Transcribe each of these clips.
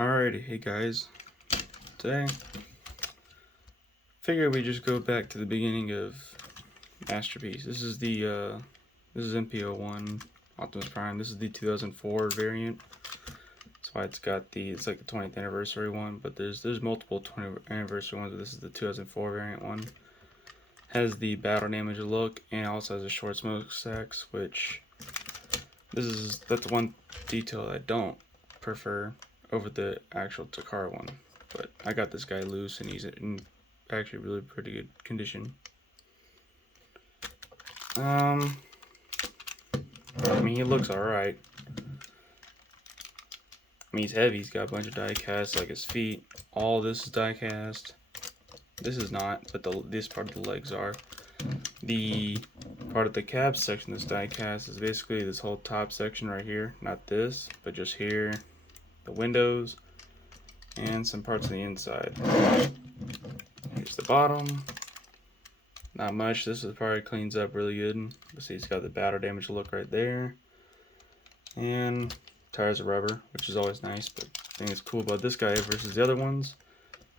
Alrighty, hey guys. Today, figured we just go back to the beginning of Masterpiece. This is Mp-01 Optimus Prime. This is the 2004 variant. That's why it's like the 20th anniversary one, but there's multiple 20th anniversary ones, but this is the 2004 variant one. Has the battle damage look and also has a short smokestacks, which that's one detail I don't prefer over the actual Takara one. But I got this guy loose and he's in actually really pretty good condition. I mean, he looks alright. I mean, he's heavy. He's got a bunch of die casts, like his feet. All this is die cast. This is not, but this part of the legs are. The part of the cab section that's die cast is basically this whole top section right here. Not this, but just here. The windows and some parts of the inside. Here's the bottom. Not much. This is probably cleans up really good. But see, it's got the battle damage look right there. And tires are rubber, which is always nice. But I think it's cool about this guy versus the other ones.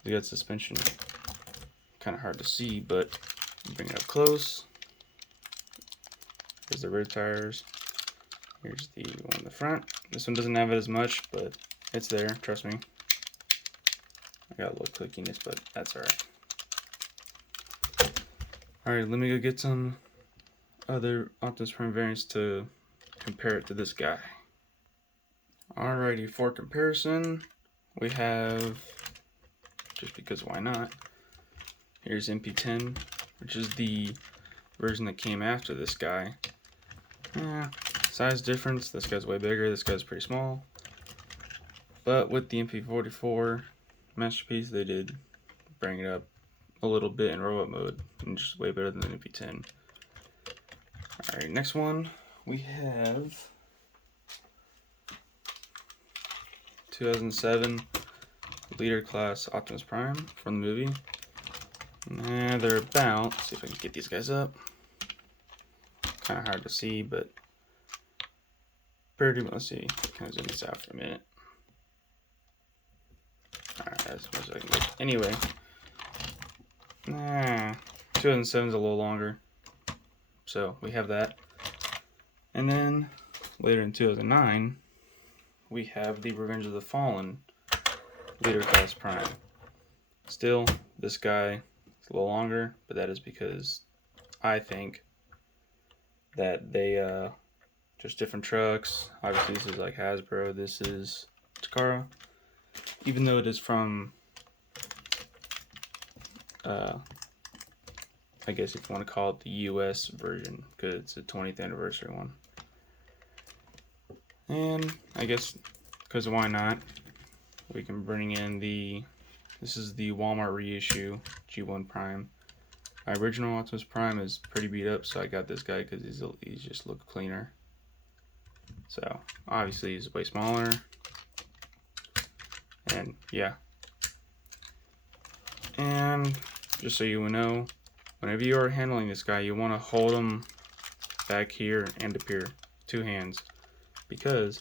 We got suspension. Kind of hard to see, but bring it up close. Here's the rear tires. Here's the one in the front. This one doesn't have it as much, but it's there. Trust me. I got a little clickiness, but that's alright. Alright, let me go get some other Optimus Prime variants to compare it to this guy. Alrighty, for comparison, we have, just because why not, here's Mp-10, which is the version that came after this guy. Size difference, this guy's way bigger, this guy's pretty small. But with the Mp-44 Masterpiece, they did bring it up a little bit in robot mode, and just way better than the Mp-10. Alright, next one, we have 2007 Leader Class Optimus Prime from the movie. They're about, let's see if I can get these guys up. Kind of hard to see, but pretty, let's see, kind of zoom this out for a minute. Alright, as much as I can get. Anyway, 2007 is a little longer, so we have that. And then later in 2009, we have the Revenge of the Fallen Leader Class Prime. Still, this guy is a little longer, but that is because I think that they just different trucks. Obviously, this is like Hasbro. This is Takara. Even though it is from, I guess if you want to call it the US version, because it's the 20th anniversary one. And I guess, because why not, we can bring in this is the Walmart reissue G1 Prime. My original Optimus Prime is pretty beat up, so I got this guy because he's just look cleaner. So, obviously he's way smaller. And, yeah. And, just so you know, whenever you are handling this guy, you want to hold him back here and up here. 2 hands. Because,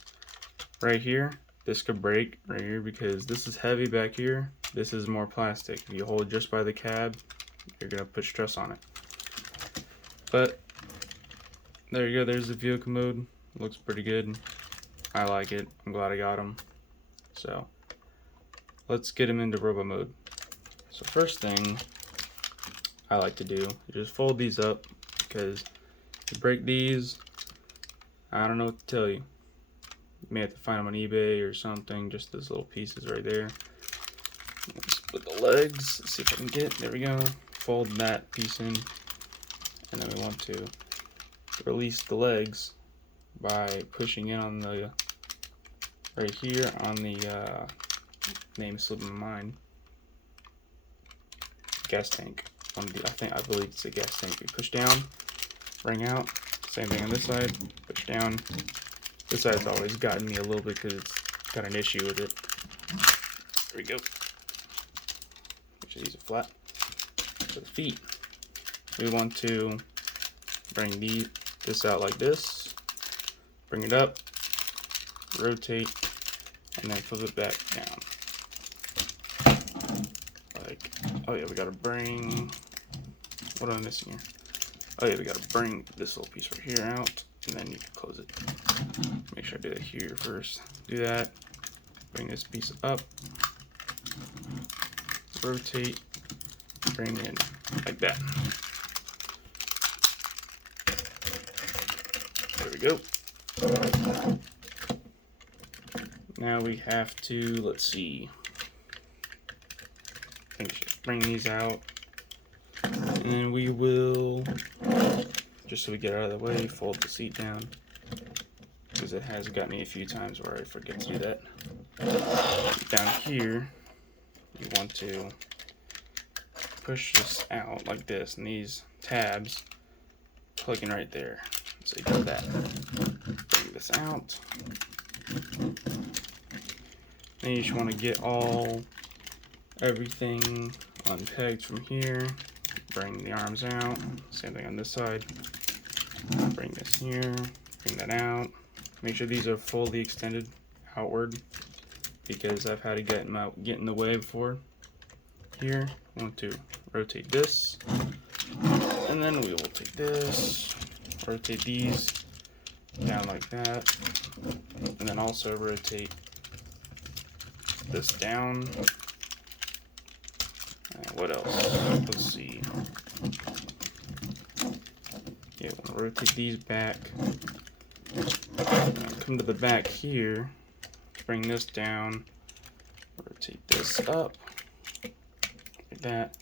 right here, this could break right here because this is heavy back here. This is more plastic. If you hold it just by the cab, you're going to put stress on it. But, there you go. There's the vehicle mode. Looks pretty good. I like it. I'm glad I got him. So, let's get him into robot mode. So first thing I like to do is just fold these up, because if you break these, I don't know what to tell you. You may have to find them on eBay or something, just those little pieces right there. Split the legs, let's see if I can get, there we go. Fold that piece in, and then we want to release the legs by pushing in on the, right here on the, name slipping my mind. Gas tank. I believe it's a gas tank. We push down, bring out. Same thing on this side. Push down. This side's always gotten me a little bit because it's got an issue with it. There we go. Just use it flat. For the feet, we want to bring this out like this. Bring it up. Rotate. and then flip it back down. Like, oh yeah, we gotta bring, what am I missing here? Oh yeah, we gotta bring this little piece right here out, and then you can close it. Make sure I do that here first. Do that, bring this piece up, rotate, bring in like that. There we go. Now we have to, let's see, I think we should bring these out, and then we will, just so we get out of the way, fold the seat down, because it has got me a few times where I forget to do that. Down here, you want to push this out like this, and these tabs plug in right there. So you do that. Bring this out. Then you just want to get everything unpegged from here. Bring the arms out. Same thing on this side. Bring this here. Bring that out. Make sure these are fully extended outward, because I've had to get them out, get in the way before. Here, I want to rotate this, and then we will take this, rotate these down like that, and then also rotate this down. What else? Let's see. Yeah, we'll rotate these back. Come to the back here. Bring this down. Rotate this up like that,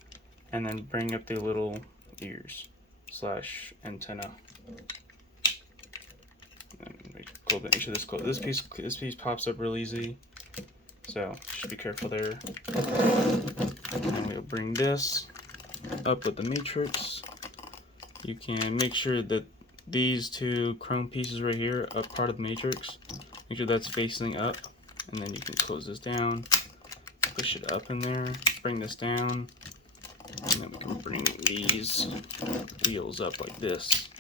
and then bring up the little ears / antenna. And make sure this piece pops up real easy. So just be careful there. And we'll bring this up with the matrix. You can make sure that these two chrome pieces right here are part of the matrix. Make sure that's facing up, and then you can close this down, push it up in there, bring this down, and then we can bring these wheels up like this.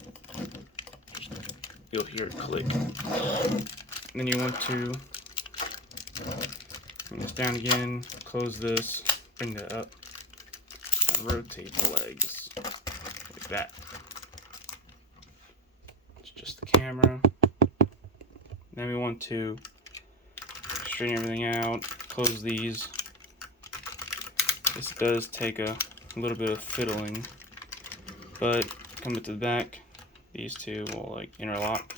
You'll hear it click. And then you want to bring this down again, close this, bring that up, and rotate the legs like that. It's just the camera. Then we want to straighten everything out, close these. This does take a little bit of fiddling, but coming to the back, these two will like interlock.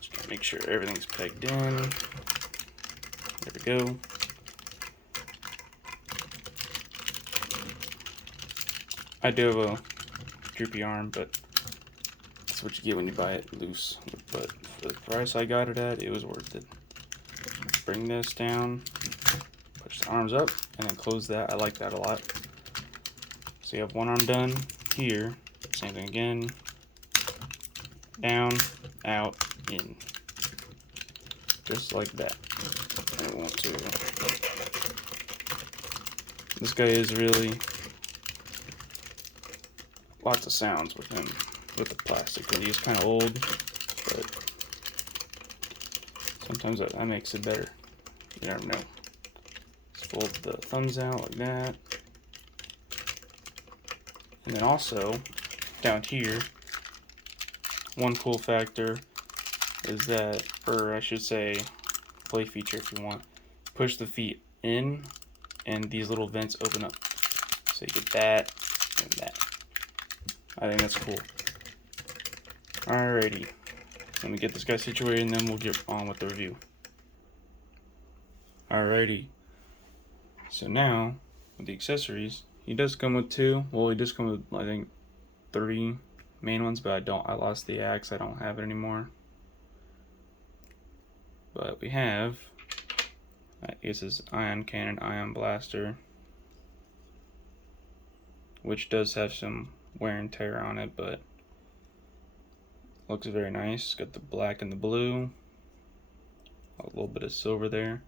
Just gotta make sure everything's pegged in. There we go. I do have a droopy arm, but that's what you get when you buy it loose. But for the price I got it at, it was worth it. Bring this down, push the arms up, and then close that. I like that a lot. So you have one arm done here. Same thing again. Down, out, in. Just like that. I want to. This guy is really lots of sounds with him, with the plastic, because he's kind of old, but sometimes that makes it better. You never know. Just fold the thumbs out like that. And then also, down here, one cool factor is that, or I should say, play feature if you want, push the feet in, and these little vents open up. So you get that and that. I think that's cool. Alrighty. Let me get this guy situated, and then we'll get on with the review. Alrighty. So now, with the accessories, he does come with two. Well, he does come with, I think, 3 main ones, but I lost the axe. I don't have it anymore. But we have, I guess it's ion cannon, ion blaster, which does have some wear and tear on it, but looks very nice. Got the black and the blue, a little bit of silver there.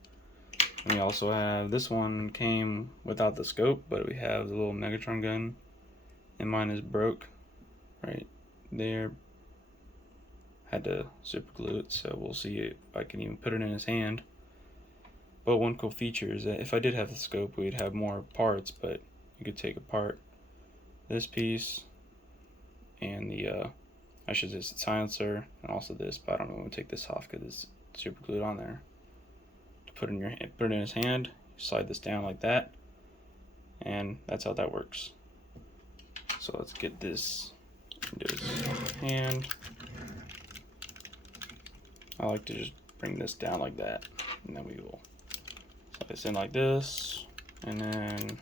And we also have, this one came without the scope, but we have the little Megatron gun, and mine is broke right there. Had to super glue it, so we'll see if I can even put it in his hand. But one cool feature is that if I did have the scope, we'd have more parts, but you could take apart this piece and the I should say silencer, and also this, but I don't know, I'm gonna take this off because it's super glued on there. Put it in his hand, slide this down like that, and that's how that works. So let's get this into his hand. I like to just bring this down like that, and then we will slide this in like this, and then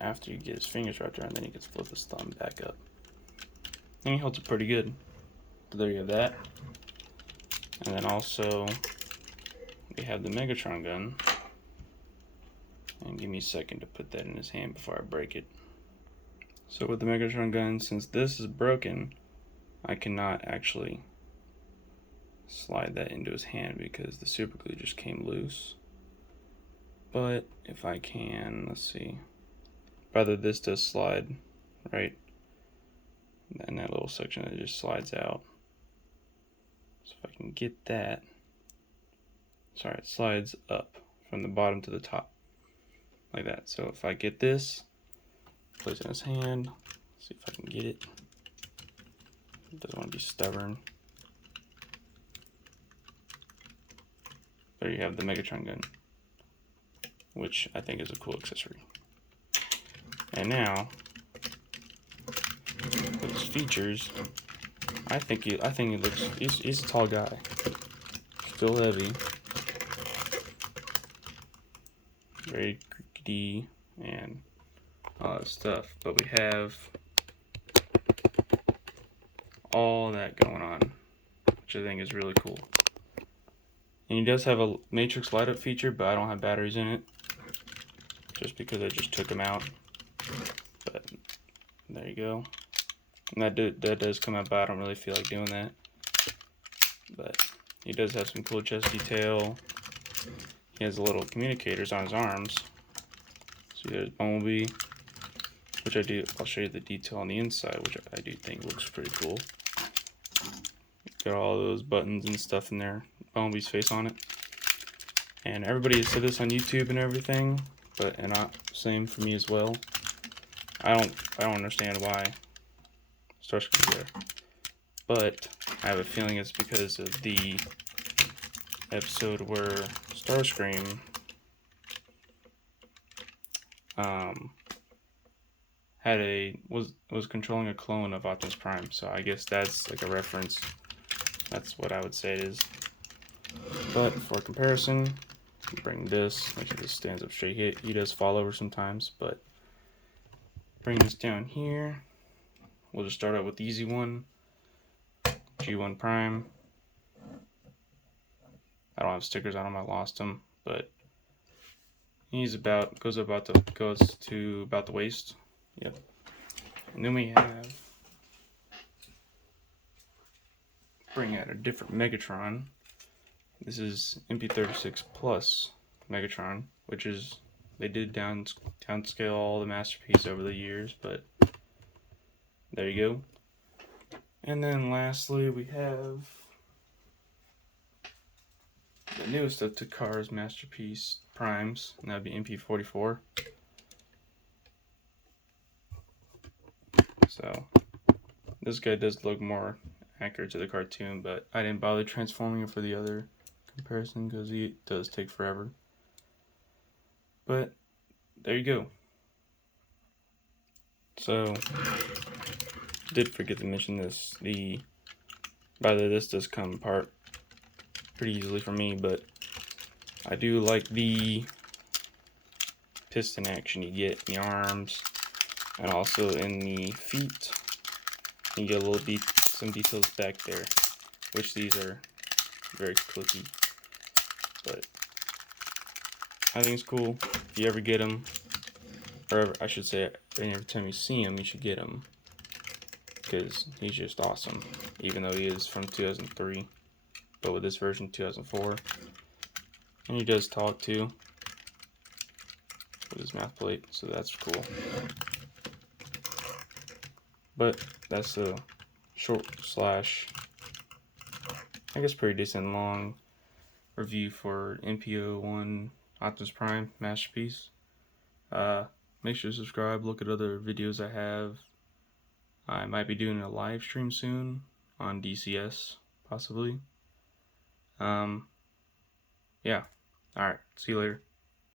after you get his fingers wrapped around, then you can flip his thumb back up. And he holds it pretty good. So there you have that. And then also we have the Megatron gun. And give me a second to put that in his hand before I break it. So with the Megatron gun, since this is broken, I cannot actually slide that into his hand because the super glue just came loose. But if I can, let's see. Rather, this does slide, right? And that little section that just slides out. So if I can get that, sorry, it slides up from the bottom to the top, like that. So if I get this, place it in his hand, see if I can get it. It doesn't want to be stubborn. There you have the Megatron gun, which I think is a cool accessory. And now, with his features, I think he looks, he's a tall guy, still heavy, very crickety and all that stuff. But we have all that going on, which I think is really cool. And he does have a matrix light up feature, but I don't have batteries in it, just because I just took them out. But there you go. And that does come out, but I don't really feel like doing that. But he does have some cool chest detail. He has little communicators on his arms. So there's Bumblebee, which I'll show you the detail on the inside, which I do think looks pretty cool. Got all those buttons and stuff in there. Bumblebee's face on it. And everybody has said this on YouTube and everything, but same for me as well. I don't understand why Starscream's there, but I have a feeling it's because of the episode where Starscream was controlling a clone of Optimus Prime. So I guess that's like a reference. That's what I would say it is. But for comparison, bring this. Make sure this stands up straight. He does fall over sometimes, but bring this down here. We'll just start out with the easy one. G1 Prime. I don't have stickers on him, I lost them, but he's goes to about the waist. Yep. And then we have, bring out a different Megatron. This is Mp-36 Plus Megatron, which is, they did downscale all the Masterpiece over the years, but there you go. And then lastly, we have the newest of Takara's Masterpiece Primes, and that would be Mp-44. So this guy does look more accurate to the cartoon, but I didn't bother transforming it for the other comparison because he does take forever. But there you go. So did forget to mention this. This does come apart pretty easily for me, but I do like the piston action you get in the arms and also in the feet. You get some details back there, which these are very clicky, but I think it's cool. If you ever get them, or I should say, every time you see him, you should get him, because he's just awesome, even though he is from 2003, but with this version 2004. And he does talk too with his mouth plate, so that's cool. But that's a short / I guess pretty decent long review for Mp-01 Optimus Prime Masterpiece. Make sure to subscribe, look at other videos I have. I might be doing a live stream soon on DCS, possibly. Yeah. Alright, see you later.